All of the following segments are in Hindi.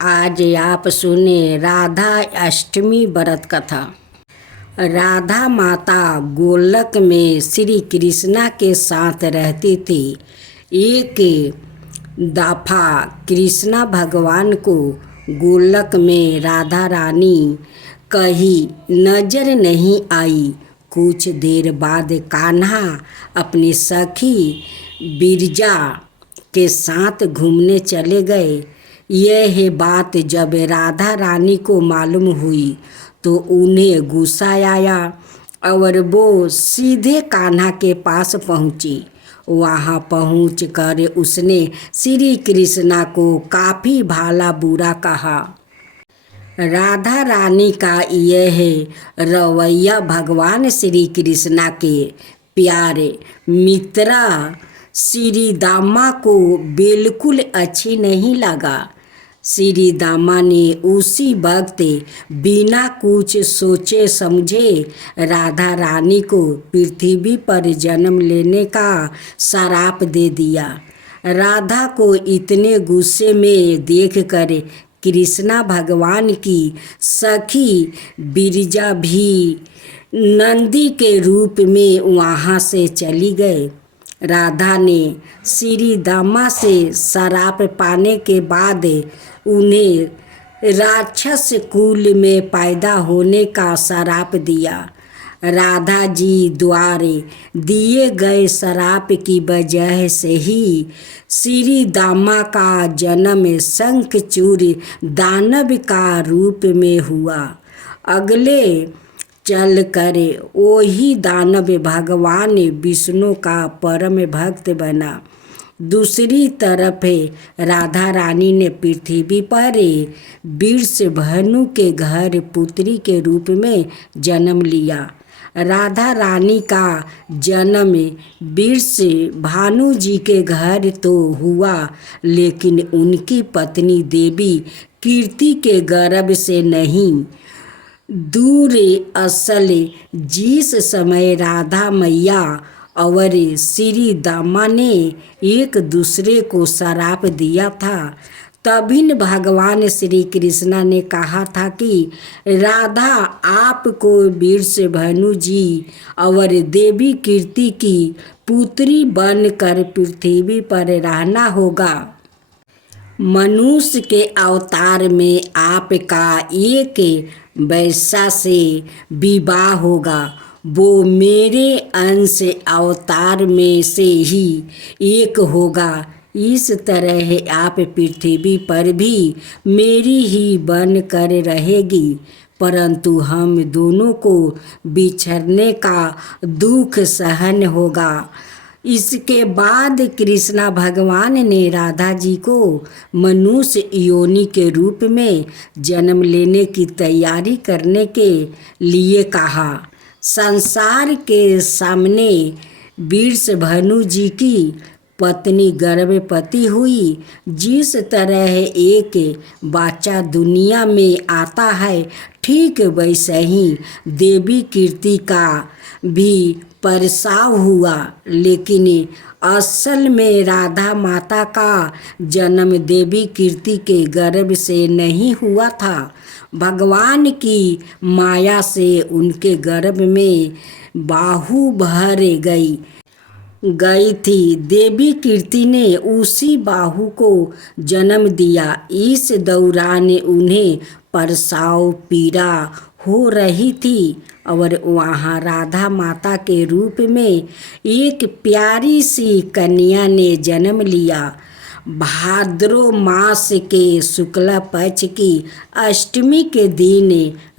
आज आप सुने राधा अष्टमी व्रत कथा। राधा माता गोलक में श्री कृष्णा के साथ रहती थी। एक दफा कृष्णा भगवान को गोलक में राधा रानी कहीं नजर नहीं आई। कुछ देर बाद कान्हा अपनी सखी बिरजा के साथ घूमने चले गए। यह बात जब राधा रानी को मालूम हुई तो उन्हें गुस्सा आया और वो सीधे कान्हा के पास पहुंची। वहां पहुंचकर उसने श्री कृष्णा को काफ़ी भला बुरा कहा। राधा रानी का यह रवैया भगवान श्री कृष्णा के प्यारे मित्रा श्री दामा को बिल्कुल अच्छी नहीं लगा। श्री दामा ने उसी वक्त बिना कुछ सोचे समझे राधा रानी को पृथ्वी पर जन्म लेने का श्राप दे दिया। राधा को इतने गुस्से में देखकर कृष्णा भगवान की सखी बिरजा भी नंदी के रूप में वहाँ से चली गए। राधा ने श्री दामा से श्राप पाने के बाद उन्हें राक्षस कुल में पैदा होने का श्राप दिया। राधा जी द्वारा दिए गए श्राप की वजह से ही श्री दामा का जन्म शंखचूड़ दानव का रूप में हुआ। अगले चल कर वही दानव भगवान विष्णु का परम भक्त बना। दूसरी तरफ राधा रानी ने पृथ्वी पर वृषभानु के घर पुत्री के रूप में जन्म लिया। राधा रानी का जन्म वृषभानु जी के घर तो हुआ, लेकिन उनकी पत्नी देवी कीर्ति के गर्भ से नहीं। दूर असल जिस समय राधा मैया और श्री दामा ने एक दूसरे को श्राप दिया था, तभी भगवान श्री कृष्णा ने कहा था कि राधा आपको वृषभानु जी और देवी कीर्ति की पुत्री बनकर पृथ्वी पर रहना होगा। मनुष्य के अवतार में आपका एक वैश्या से विवाह होगा। वो मेरे अंश अवतार में से ही एक होगा। इस तरह आप पृथ्वी पर भी मेरी ही बन कर रहेगी, परंतु हम दोनों को बिछड़ने का दुख सहन होगा। इसके बाद कृष्णा भगवान ने राधा जी को मनुष्य योनि के रूप में जन्म लेने की तैयारी करने के लिए कहा। संसार के सामने वृषभानु जी की पत्नी गर्भवती हुई। जिस तरह एक बच्चा दुनिया में आता है, ठीक वैसे ही देवी कीर्ति का भी प्रसव हुआ, लेकिन असल में राधा माता का जन्म देवी कीर्ति के गर्भ से नहीं हुआ था। भगवान की माया से उनके गर्भ में बाहु भर गई थी। देवी कीर्ति ने उसी बाहु को जन्म दिया। इस दौरान उन्हें प्रसव पीड़ा हो रही थी और वहाँ राधा माता के रूप में एक प्यारी सी कन्या ने जन्म लिया। भाद्रो मास के शुक्ल पक्ष की अष्टमी के दिन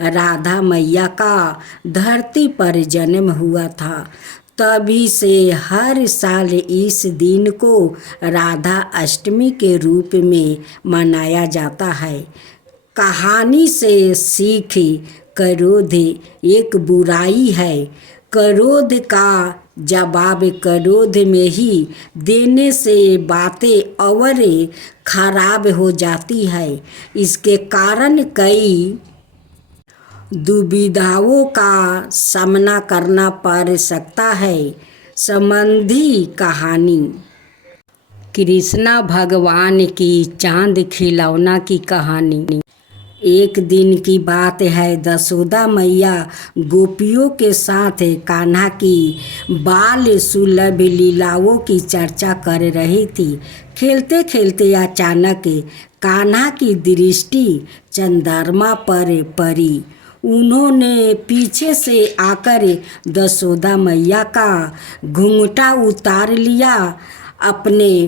राधा मैया का धरती पर जन्म हुआ था। तभी से हर साल इस दिन को राधा अष्टमी के रूप में मनाया जाता है। कहानी से सीख क्रोध एक बुराई है। क्रोध का जवाब क्रोध में ही देने से बातें और खराब हो जाती है। इसके कारण कई दुविधाओं का सामना करना पड़ सकता है। संबंधी कहानी। कृष्णा भगवान की चांद खिलौना की कहानी। एक दिन की बात है, यशोदा मैया गोपियों के साथ कान्हा की बाल सुलभ लीलाओं की चर्चा कर रही थी। खेलते खेलते अचानक कान्हा की दृष्टि चंद्रमा पर पड़ी। उन्होंने पीछे से आकर यशोदा मैया का घूंघटा उतार लिया। अपने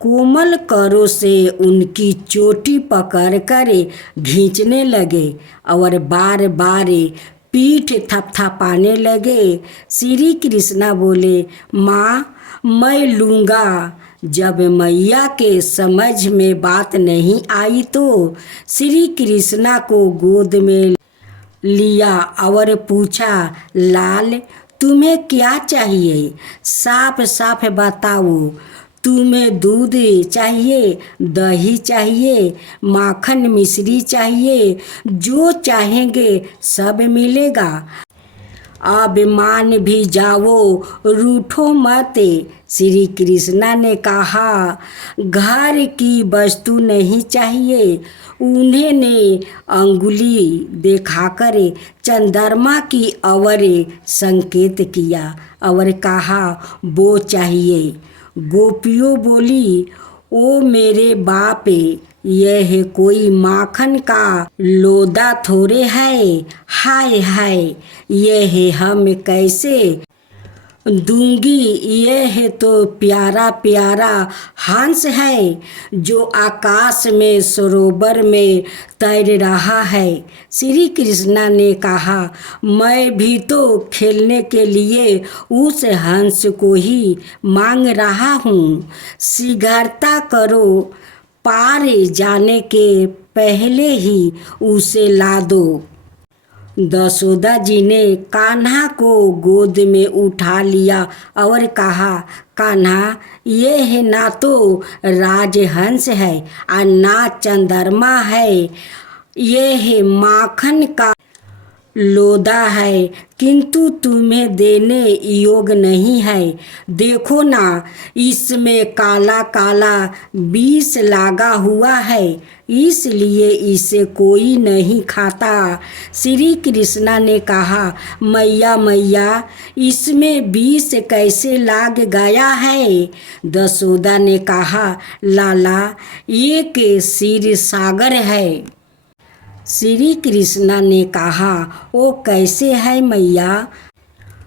कोमल करों से उनकी चोटी पकड़कर खींचने लगे और बार बार पीठ थपथपाने लगे। श्री कृष्णा बोले, माँ मैं लूँगा। जब मैया के समझ में बात नहीं आई तो श्री कृष्णा को गोद में लिया और पूछा, लाल तुम्हें क्या चाहिए? साफ साफ बताओ। तुम्हें दूध चाहिए, दही चाहिए, माखन मिश्री चाहिए? जो चाहेंगे सब मिलेगा। अब मान भी जाओ, रूठो मत। श्री कृष्णा ने कहा, घर की वस्तु नहीं चाहिए। उन्हें ने अंगुली दिखाकर चंद्रमा की ओर संकेत किया और कहा, वो चाहिए। गोपियों बोली, ओ मेरे बाप, यह कोई माखन का लोदा थोड़े है। हाय हाय, यह हम कैसे दूंगी? यह तो प्यारा प्यारा हंस है जो आकाश में सरोवर में तैर रहा है। श्री कृष्णा ने कहा, मैं भी तो खेलने के लिए उस हंस को ही मांग रहा हूँ। शीघ्रता करो, पार जाने के पहले ही उसे ला दो। यशोदा जी ने कान्हा को गोद में उठा लिया और कहा, कान्हा यह ना तो राजहंस है और ना चंद्रमा है, यह माखन का लोदा है, किंतु तुम्हें देने योग्य नहीं है। देखो ना, इसमें काला काला विष लगा हुआ है, इसलिए इसे कोई नहीं खाता। श्री कृष्णा ने कहा, मैया मैया, इसमें विष कैसे लग गया है? यशोदा ने कहा, लाला एक क्षीर सागर है। श्री कृष्णा ने कहा, वो कैसे है मैया?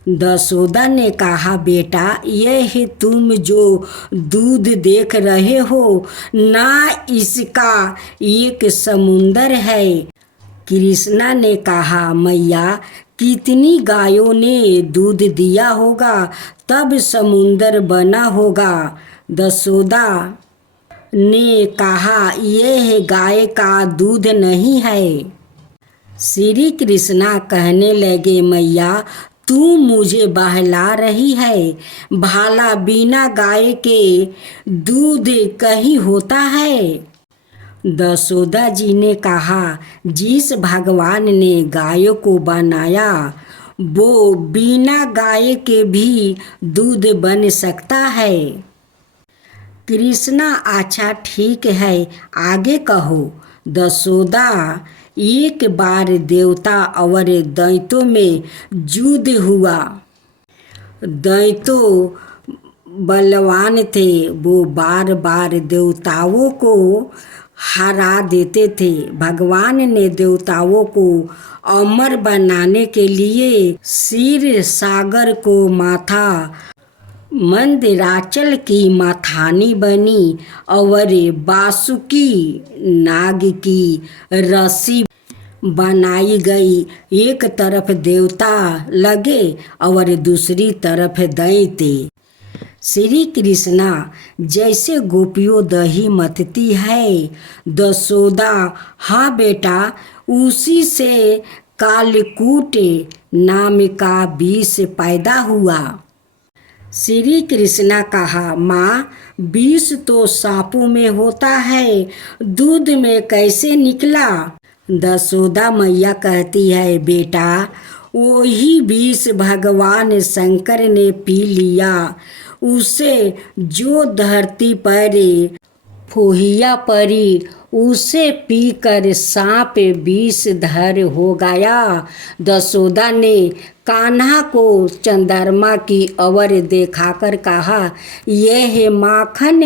यशोदा ने कहा, बेटा यह तुम जो दूध देख रहे हो ना, इसका एक समुंदर है। कृष्णा ने कहा, मैया कितनी गायों ने दूध दिया होगा तब समुंदर बना होगा? यशोदा ने कहा, यह गाय का दूध नहीं है। श्री कृष्णा कहने लगे, मैया तू मुझे बहला रही है। भाला बिना गाय के दूध कहीं होता है? यशोदा जी ने कहा, जिस भगवान ने गायों को बनाया वो बिना गाय के भी दूध बन सकता है। कृष्णा, अच्छा ठीक है, आगे कहो। यशोदा, एक बार देवता और दैत्यों में युद्ध हुआ। दैत्य बलवान थे, वो बार बार देवताओं को हरा देते थे। भगवान ने देवताओं को अमर बनाने के लिए क्षीर सागर को माथा, मंदराचल की माथानी बनी और वासुकी नाग की रस्सी बनाई गई। एक तरफ देवता लगे और दूसरी तरफ दैत्य। श्री कृष्णा, जैसे गोपियों दही मथती है। यशोदा, हाँ बेटा, उसी से कालकूट नाम का विष पैदा हुआ। श्री कृष्णा कहा, माँ विष तो सांपों में होता है, दूध में कैसे निकला? यशोदा मैया कहती है, बेटा वही विष भगवान शंकर ने पी लिया। उसे जो धरती पर फुहिया परी, उसे पीकर सांप विषधर हो गया। दशोदा ने कान्हा को चंद्रमा की अवर दिखाकर कहा, यह माखन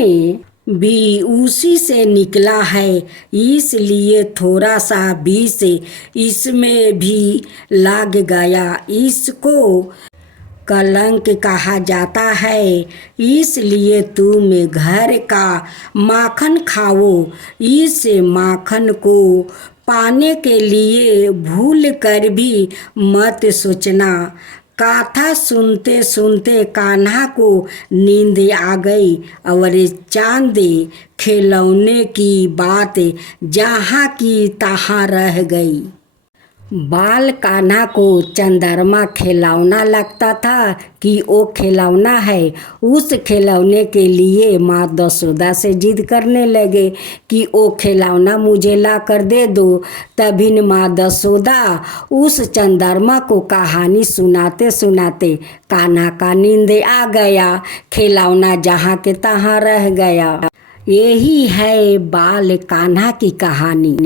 भी उसी से निकला है, इसलिए थोड़ा सा विष इसमें भी लग गया। इसको कलंक कहा जाता है, इसलिए तुम घर का माखन खाओ। इस माखन को पाने के लिए भूल कर भी मत सोचना। कथा सुनते सुनते कान्हा को नींद आ गई और चांद खिलौने की बात जहाँ की तहाँ रह गई। बाल कान्हा को चंद्रमा खिलौना लगता था कि वो खिलौना है। उस खिलौने के लिए माँ दशोदा से जिद करने लगे कि वो खिलौना मुझे ला कर दे दो। तभी माँ दशोदा उस चंद्रमा को कहानी सुनाते सुनाते कान्हा का नींद आ गया, खिलौना जहाँ के तहाँ रह गया। यही है बाल कान्हा की कहानी।